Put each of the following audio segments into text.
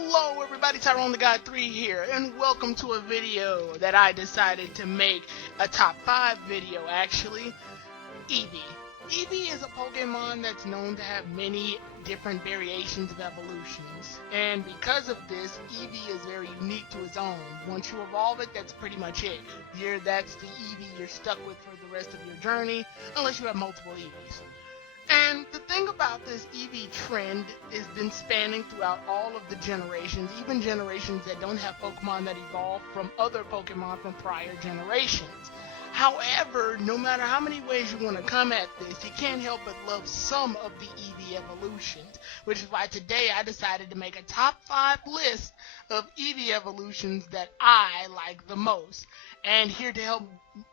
Hello everybody, Tyrone the God 3 here, and welcome to a video that I decided to make a top 5 video actually. Eevee. Eevee is a Pokemon that's known to have many different variations of evolutions, and because of this, Eevee is very unique to its own. Once you evolve it, that's pretty much it. That's the Eevee you're stuck with for the rest of your journey, unless you have multiple Eevees. And the thing about this Eevee trend has been spanning throughout all of the generations, even generations that don't have Pokemon that evolve from other Pokemon from prior generations. However, no matter how many ways you want to come at this, you can't help but love some of the Eevee evolutions, which is why today I decided to make a top 5 list of Eevee evolutions that I like the most. And here to help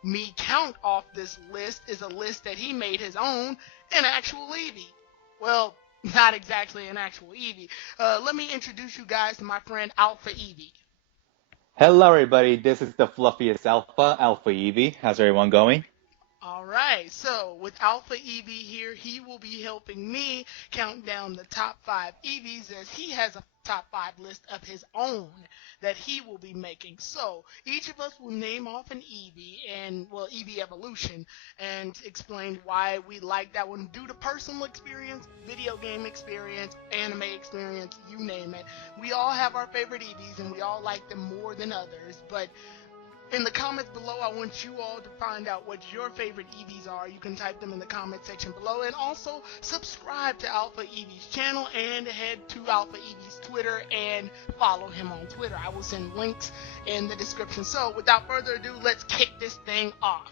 me count off this list is a list that he made his own, an actual Eevee. Well, not exactly an actual Eevee. Let me introduce you guys to my friend Alpha Eevee. Hello everybody, this is the fluffiest Alpha Eevee. How's everyone going? Alright, so with Alpha Eevee here, he will be helping me count down the top 5 Eevees as he has a top 5 list of his own that he will be making. So each of us will name off an Eevee Eevee evolution and explain why we like that one due to personal experience, video game experience, anime experience, you name it. We all have our favorite Eevees and we all like them more than others, but in the comments below, I want you all to find out what your favorite Eevees are. You can type them in the comment section below, and also subscribe to Alpha Eevee's channel and head to Alpha Eevee's Twitter and follow him on Twitter. I will send links in the description. So without further ado, let's kick this thing off.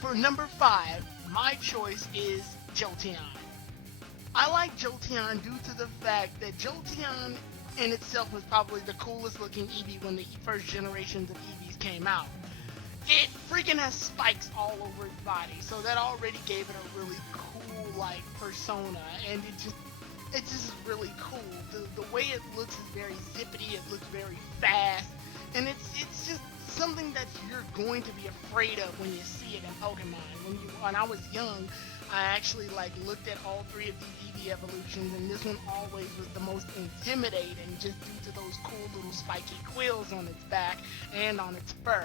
For number 5, my choice is Jolteon. I like Jolteon due to the fact that Jolteon in itself was probably the coolest looking Eevee when the first generations of Eevees came out. It freaking has spikes all over its body, so that already gave it a really cool like persona, and it just is really cool. The way it looks is very zippity, it looks very fast, and it's just something that you're going to be afraid of when you see it in Pokemon. When I was young, I actually looked at all 3 of these Eevee evolutions, and this one always was the most intimidating just due to those cool little spiky quills on its back and on its fur.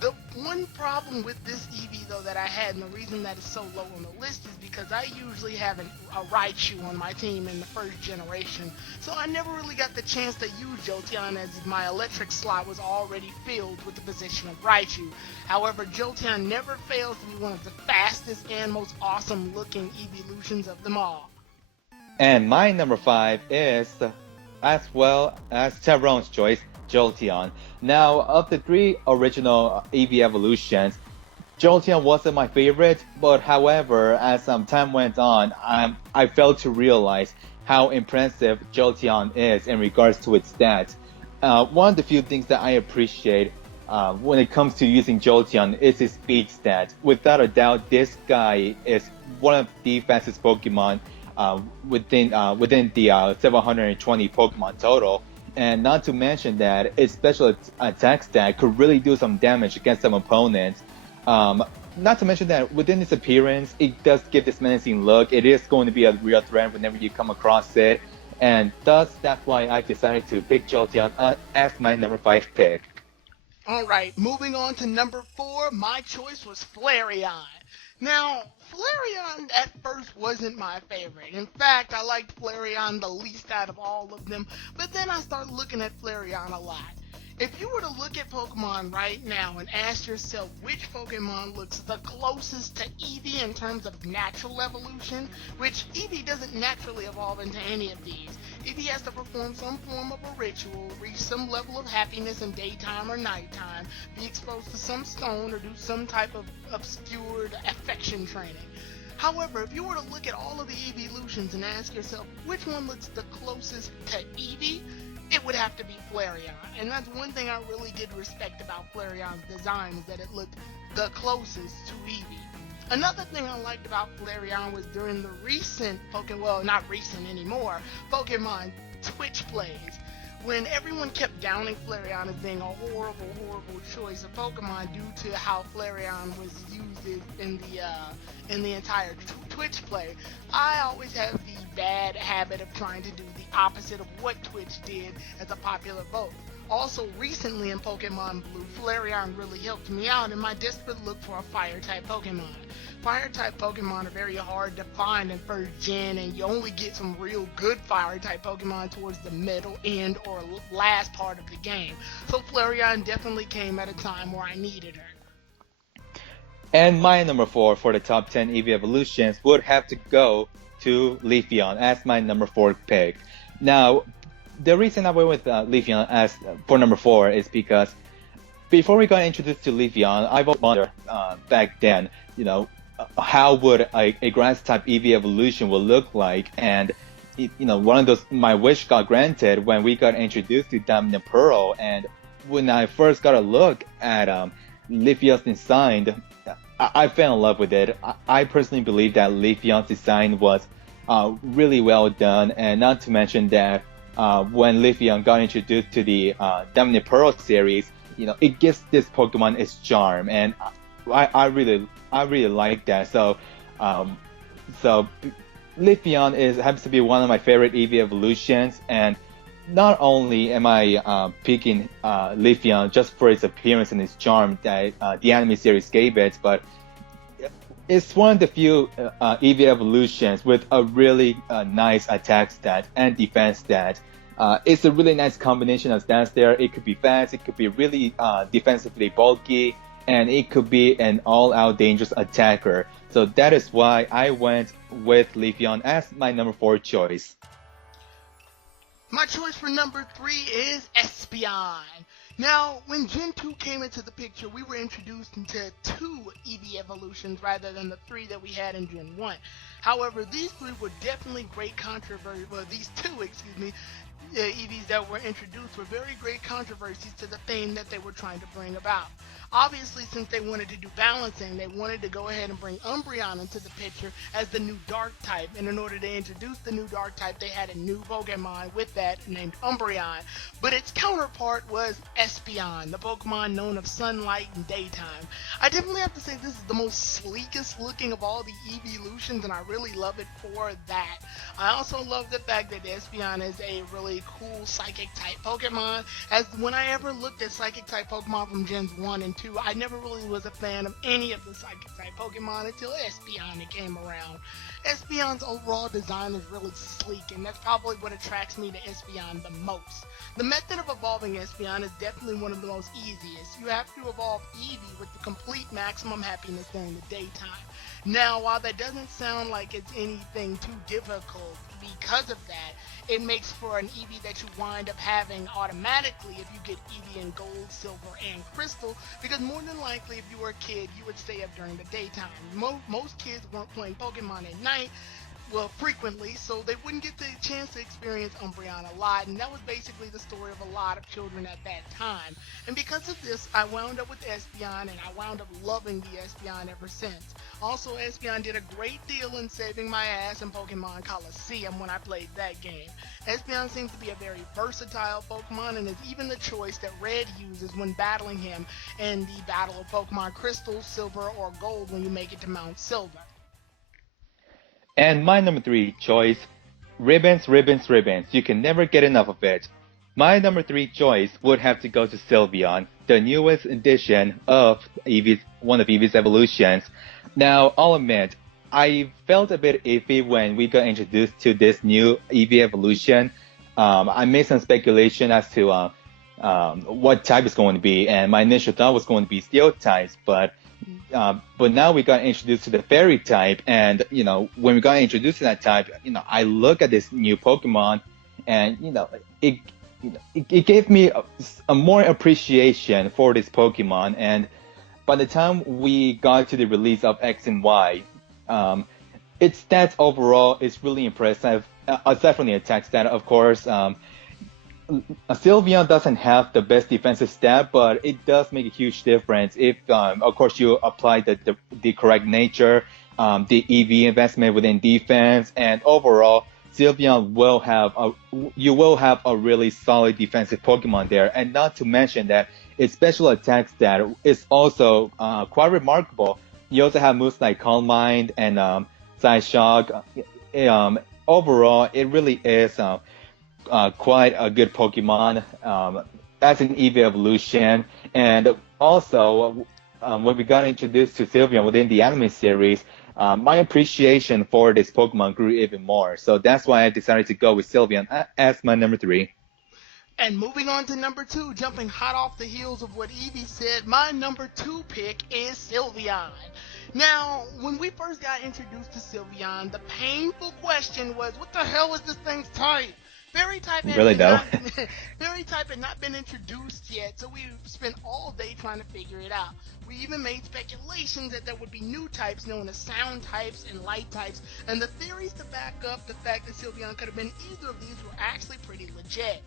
The one problem with this Eevee though that I had, and the reason that it's so low on the list, is because I usually have a Raichu on my team in the first generation, so I never really got the chance to use Jolteon as my electric slot was already filled with the position of Raichu. However, Jolteon never fails to be one of the fastest and most awesome looking evolutions of them all. And my number 5 is, as well as Tyrone's choice, Jolteon. Now, of the 3 original Eevee evolutions, Jolteon wasn't my favorite, but however, as time went on, I failed to realize how impressive Jolteon is in regards to its stats. One of the few things that I appreciate when it comes to using Jolteon is his speed stat. Without a doubt, this guy is one of the fastest Pokemon within the 720 Pokemon total. And not to mention that its special attack stat could really do some damage against some opponents. Not to mention that within its appearance, it does give this menacing look. It is going to be a real threat whenever you come across it. And thus, that's why I decided to pick Jolteon as my number 5 pick. Alright, moving on to number 4, my choice was Flareon. Now, Flareon at first wasn't my favorite. In fact, I liked Flareon the least out of all of them, but then I started looking at Flareon a lot. If you were to look at Pokemon right now and ask yourself which Pokemon looks the closest to Eevee in terms of natural evolution, which Eevee doesn't naturally evolve into any of these. Eevee has to perform some form of a ritual, reach some level of happiness in daytime or nighttime, be exposed to some stone, or do some type of obscured affection training. However, if you were to look at all of the evolutions and ask yourself which one looks the closest to Eevee, it would have to be Flareon. And that's one thing I really did respect about Flareon's design, is that it looked the closest to Eevee. Another thing I liked about Flareon was during the recent Pokemon Twitch plays, when everyone kept downing Flareon as being a horrible, horrible choice of Pokemon due to how Flareon was used in the entire Twitch play, I always have the bad habit of trying to do the opposite of what Twitch did as a popular vote. Also, recently in Pokemon Blue, Flareon really helped me out in my desperate look for a Fire-type Pokemon. Fire-type Pokemon are very hard to find in first gen, and you only get some real good Fire-type Pokemon towards the middle, end, or last part of the game. So Flareon definitely came at a time where I needed her. And my number 4 for the top 10 Eevee evolutions would have to go to Leafeon as my number 4 pick. Now, the reason I went with Leafeon as for number 4 is because before we got introduced to Leafeon, I've wondered back then, how would a grass type Eevee evolution will look like, and one of those, my wish got granted when we got introduced to Diamond Pearl. And when I first got a look at Leafeon's design, I fell in love with it. I personally believe that Leafeon's design was really well done, and not to mention that when Leafeon got introduced to the Diamond Pearl series, it gives this Pokemon its charm, and I really like that. So Leafeon happens to be one of my favorite Eevee evolutions, and not only am I picking Leafeon just for its appearance and its charm that the anime series gave it, but it's one of the few Eevee evolutions with a really nice attack stat and defense stat. It's a really nice combination of stats there. It could be fast, it could be really defensively bulky, and it could be an all-out dangerous attacker. So that is why I went with Leafeon as my number 4 choice. My choice for number 3 is Espeon. Now, when Gen 2 came into the picture, we were introduced into 2 Eevee evolutions rather than the 3 that we had in Gen 1. However, these 3 were definitely great controversy. Well, these 2, Eevees that were introduced were very great controversies to the theme that they were trying to bring about. Obviously, since they wanted to do balancing, they wanted to go ahead and bring Umbreon into the picture as the new Dark type, and in order to introduce the new Dark type, they had a new Pokemon with that named Umbreon, but its counterpart was Espeon, the Pokemon known of sunlight and daytime. I definitely have to say this is the most sleekest looking of all the evolutions, and I really love it for that. I also love the fact that Espeon is a really cool Psychic type Pokemon, as when I ever looked at Psychic type Pokemon from Gens 1 and 2, I never really was a fan of any of the Psychic type Pokemon until Espeon came around. Espeon's overall design is really sleek, and that's probably what attracts me to Espeon the most. The method of evolving Espeon is definitely one of the most easiest. You have to evolve Eevee with the complete maximum happiness during the daytime. Now, while that doesn't sound like it's anything too difficult, because of that, it makes for an Eevee that you wind up having automatically if you get Eevee in Gold, Silver, and Crystal, because more than likely if you were a kid, you would stay up during the daytime. Most kids weren't playing Pokemon at night, well, frequently, so they wouldn't get the chance to experience Umbreon a lot, and that was basically the story of a lot of children at that time. And because of this, I wound up with Espeon, and I wound up loving the Espeon ever since. Also, Espeon did a great deal in saving my ass in Pokemon Coliseum when I played that game. Espeon seems to be a very versatile Pokemon, and is even the choice that Red uses when battling him in the Battle of Pokemon Crystal, Silver, or Gold when you make it to Mount Silver. And my number 3 choice, ribbons, ribbons, ribbons. You can never get enough of it. My number 3 choice would have to go to Sylveon, the newest edition of Eevee's, one of Eevee's evolutions. Now, I'll admit, I felt a bit iffy when we got introduced to this new Eevee evolution. I made some speculation as to what type it's going to be, and my initial thought was going to be Steel types, but now we got introduced to the Fairy type, and when we got introduced to that type, I look at this new Pokemon, and it gave me a more appreciation for this Pokemon. And by the time we got to the release of X and Y, its stats overall is really impressive. Aside from the attack stat, of course. Sylveon doesn't have the best defensive stat, but it does make a huge difference if, of course, you apply the correct nature, the EV investment within defense, and overall, Sylveon will have you will have a really solid defensive Pokemon there, and not to mention that its special attack stat is also quite remarkable. You also have moves like Calm Mind and Side Shock. Overall, it really is quite a good Pokemon as an Eevee evolution. And also, when we got introduced to Sylveon within the anime series, my appreciation for this Pokemon grew even more. So that's why I decided to go with Sylveon as my number 3. And moving on to number 2, jumping hot off the heels of what Eevee said, my number 2 pick is Sylveon. Now, when we first got introduced to Sylveon, the painful question was, what the hell is this thing's type? Fairy type had Really though. Fairy type had not been introduced yet, so we spent all day trying to figure it out. We even made speculations that there would be new types known as sound types and light types, and the theories to back up the fact that Sylveon could have been either of these were actually pretty legit.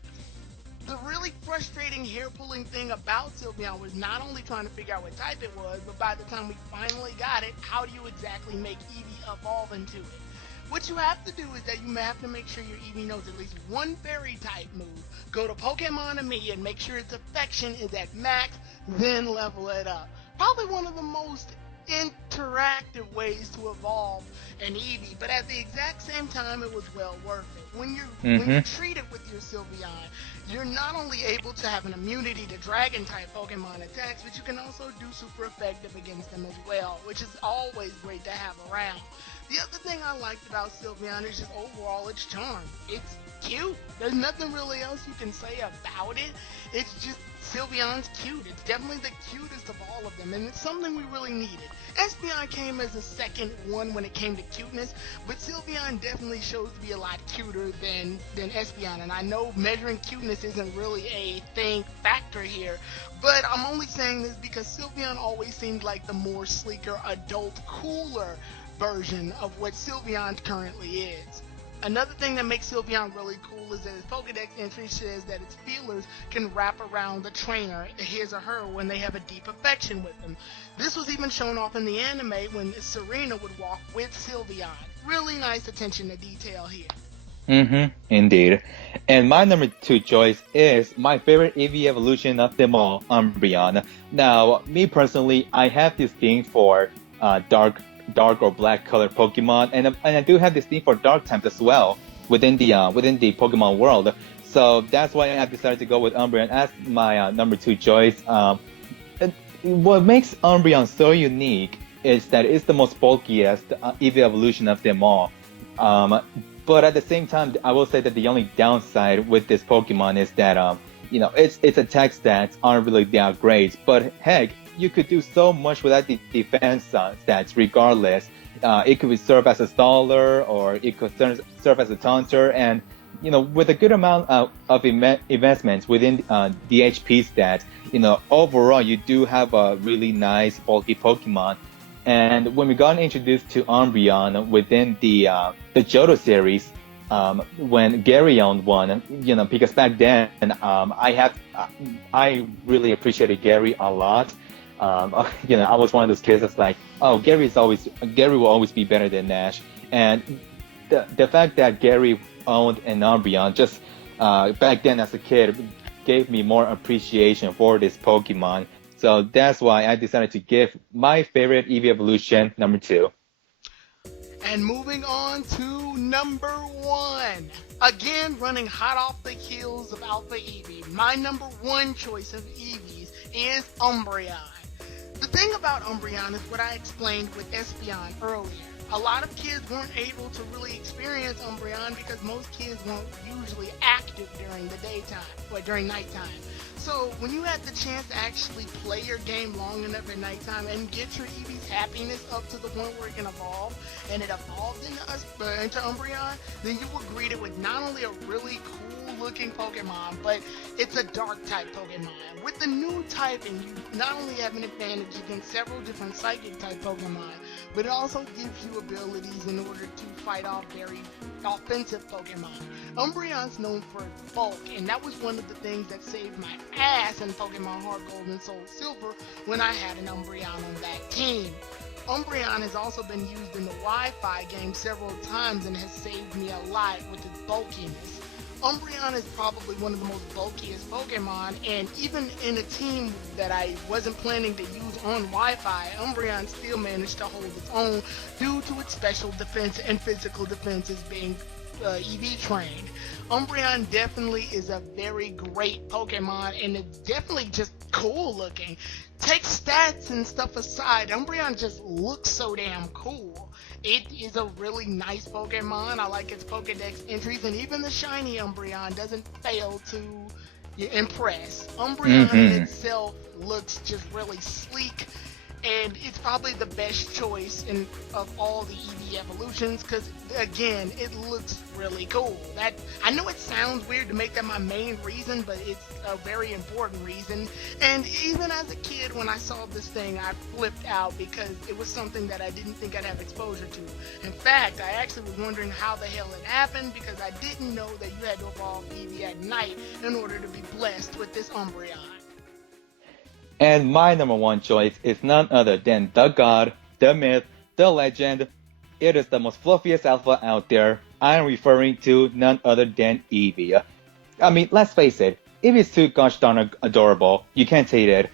The really frustrating hair-pulling thing about Sylveon was not only trying to figure out what type it was, but by the time we finally got it, how do you exactly make Eevee evolve into it? What you have to do is that you have to make sure your Eevee knows at least one fairy type move. Go to Pokemon and make sure its affection is at max, then level it up. Probably one of the most interactive ways to evolve an Eevee, but at the exact same time, it was well worth it. When you treat it with your Sylveon, you're not only able to have an immunity to Dragon-type Pokemon attacks, but you can also do super effective against them as well, which is always great to have around. The other thing I liked about Sylveon is just overall its charm. It's cute. There's nothing really else you can say about it. It's just Sylveon's cute. It's definitely the cutest of all of them, and it's something we really needed. Espeon came as a second one when it came to cuteness, but Sylveon definitely shows to be a lot cuter than Espeon, and I know measuring cuteness isn't really a factor here, but I'm only saying this because Sylveon always seemed like the more sleeker, adult, cooler version of what Sylveon currently is. Another thing that makes Sylveon really cool is that its Pokedex entry says that its feelers can wrap around the trainer, his or her, when they have a deep affection with them. This was even shown off in the anime when Serena would walk with Sylveon. Really nice attention to detail here. Indeed. And my number 2 choice is my favorite Eevee evolution of them all, Umbreon. Now, me personally, I have this thing for dark or black colored Pokemon, and I do have this thing for dark types as well within the Pokemon world. So that's why I decided to go with Umbreon as my number 2 choice. What makes Umbreon so unique is that it's the most bulkiest Eevee evolution of them all. But at the same time, I will say that the only downside with this Pokemon is that its attack stats aren't really that great. But heck, you could do so much without the defense stats regardless. It could serve as a staller, or it could serve as a taunter, and with a good amount of investments within the HP stats, overall you do have a really nice bulky Pokemon. And when we got introduced to Umbreon within the Johto series, when Gary owned one, because back then I really appreciated Gary a lot. I was one of those kids that's like, oh, Gary will always be better than Nash. And the fact that Gary owned an Umbreon just back then as a kid gave me more appreciation for this Pokemon. So that's why I decided to give my favorite Eevee evolution number 2. And moving on to number 1. Again, running hot off the heels of Alpha Eevee, my number 1 choice of Eevees is Umbreon. The thing about Umbreon is what I explained with Espeon earlier. A lot of kids weren't able to really experience Umbreon because most kids weren't usually active during the daytime or during nighttime. So when you had the chance to actually play your game long enough at nighttime and get your Eevee's happiness up to the point where it can evolve, and it evolved into Umbreon, then you were greeted with not only a really cool looking Pokemon, but it's a dark type Pokemon. With the new typing, you not only have an advantage against several different psychic type Pokemon, but it also gives you abilities in order to fight off very offensive Pokemon. Umbreon's known for its bulk, and that was one of the things that saved my ass in Pokemon Heart Gold and Soul Silver when I had an Umbreon on that team. Umbreon has also been used in the Wi-Fi game several times and has saved me a lot with its bulkiness. Umbreon is probably one of the most bulkiest Pokemon, and even in a team that I wasn't planning to use on Wi-Fi, Umbreon still managed to hold its own due to its special defense and physical defenses being EV trained. Umbreon definitely is a very great Pokemon, and it's definitely just cool looking. Take stats and stuff aside, Umbreon just looks so damn cool. It is a really nice Pokemon. I like its Pokedex entries, and even the shiny Umbreon doesn't fail to impress. Umbreon in itself looks just really sleek, and it's probably the best choice of all the Eevee evolutions because, again, it looks really cool. That I know it sounds weird to make that my main reason, but it's a very important reason. And even as a kid, when I saw this thing, I flipped out because it was something that I didn't think I'd have exposure to. In fact, I actually was wondering how the hell it happened because I didn't know that you had to evolve Eevee at night in order to be blessed with this Umbreon. And my number one choice is none other than the god, the myth, the legend. It is the most fluffiest alpha out there. I am referring to none other than Eevee. I mean, let's face it, Eevee is too gosh darn adorable. You can't hate it.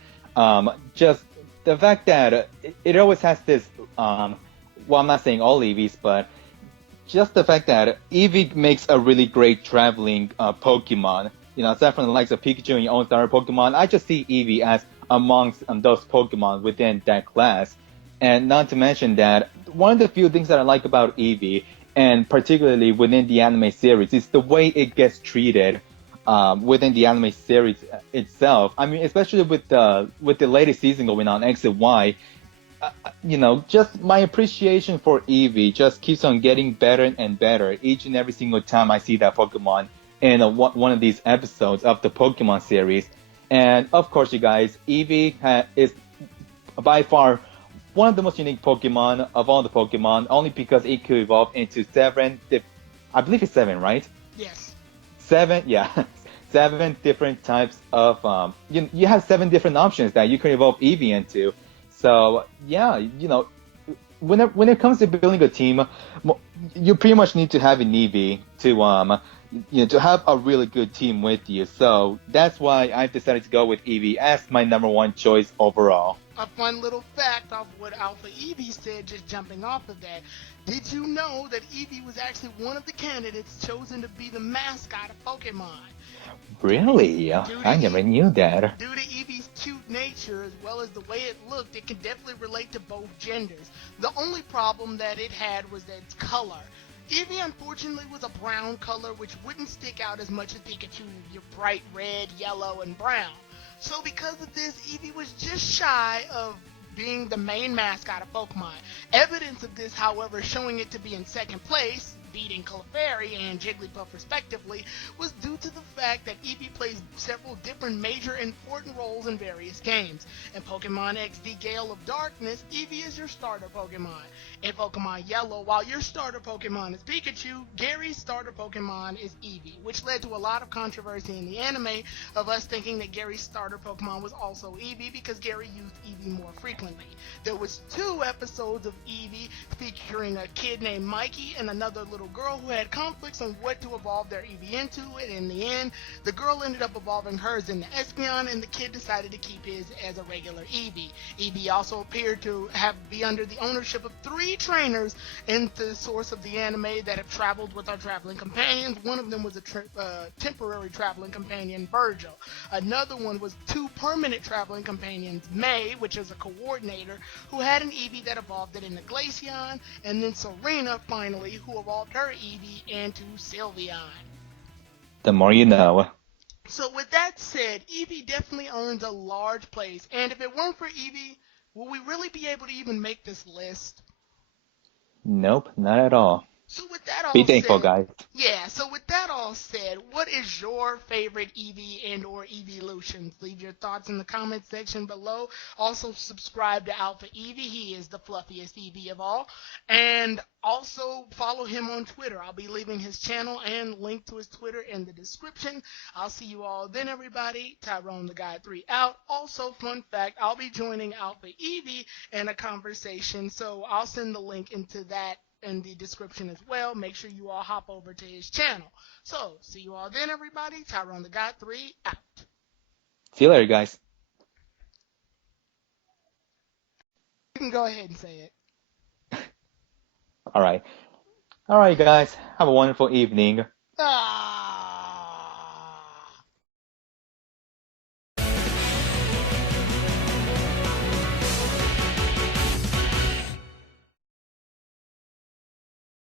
Just the fact that it always has this, well, I'm not saying all Eevees, but just the fact that Eevee makes a really great traveling Pokemon. You know, definitely likes a Pikachu and your own starter Pokemon. I just see Eevee as amongst those Pokemon within that class. And not to mention that one of the few things that I like about Eevee, and particularly within the anime series, is the way it gets treated within the anime series itself. I mean, especially with the latest season going on, X and Y, you know, just my appreciation for Eevee just keeps on getting better and better each and every single time I see that Pokemon in one of these episodes of the Pokemon series. And of course, you guys, Eevee is by far one of the most unique Pokemon of all the Pokemon, only because it could evolve into I believe it's 7, right? Yes. 7, yeah. 7 different types of, you have 7 different options that you can evolve Eevee into. So, yeah, you know, when it comes to building a team, you pretty much need to have an Eevee to have a really good team with you. So that's why I've decided to go with Eevee as my number one choice overall. A fun little fact of what Alpha Eevee said, just jumping off of that. Did you know that Eevee was actually one of the candidates chosen to be the mascot of Pokemon? Really? I never knew that. Due to Eevee's cute nature, as well as the way it looked, it can definitely relate to both genders. The only problem that it had was its color. Eevee unfortunately was a brown color, which wouldn't stick out as much as Pikachu, your bright red, yellow, and brown. So because of this, Eevee was just shy of being the main mascot of Pokemon. Evidence of this, however, showing it to be in second place, beating Clefairy and Jigglypuff respectively, was due to the fact that Eevee plays several different major important roles in various games. In Pokemon XD Gale of Darkness, Eevee is your starter Pokemon. In Pokemon Yellow, while your starter Pokemon is Pikachu, Gary's starter Pokemon is Eevee, which led to a lot of controversy in the anime of us thinking that Gary's starter Pokemon was also Eevee because Gary used Eevee more frequently. There was 2 episodes of Eevee featuring a kid named Mikey and another little girl who had conflicts on what to evolve their Eevee into, and in the end, the girl ended up evolving hers into Espeon, and the kid decided to keep his as a regular Eevee. Eevee also appeared to be under the ownership of 3 trainers in the source of the anime that have traveled with our traveling companions. One of them was a temporary traveling companion, Virgil. Another one was 2 permanent traveling companions, May, which is a coordinator, who had an Eevee that evolved it into Glaceon, and then Serena, finally, who evolved her Eevee into Sylveon. The more you know. So with that said, Eevee definitely earns a large place, and if it weren't for Eevee, will we really be able to even make this list? Nope, not at all. So with that Be all thankful, said, guys. yeah. So with that all said, what is your favorite Eevee and/or evolutions? Leave your thoughts in the comment section below. Also subscribe to Alpha Eevee. He is the fluffiest Eevee of all, and also follow him on Twitter. I'll be leaving his channel and link to his Twitter in the description. I'll see you all then, everybody. Tyrone the Guy 3 out. Also, fun fact, I'll be joining Alpha Eevee in a conversation, so I'll send the link into that in the description as well. Make sure you all hop over to his channel. So, see you all then, everybody. Tyrone the God 3 out. See you later, guys. You can go ahead and say it. All right. All right, guys. Have a wonderful evening.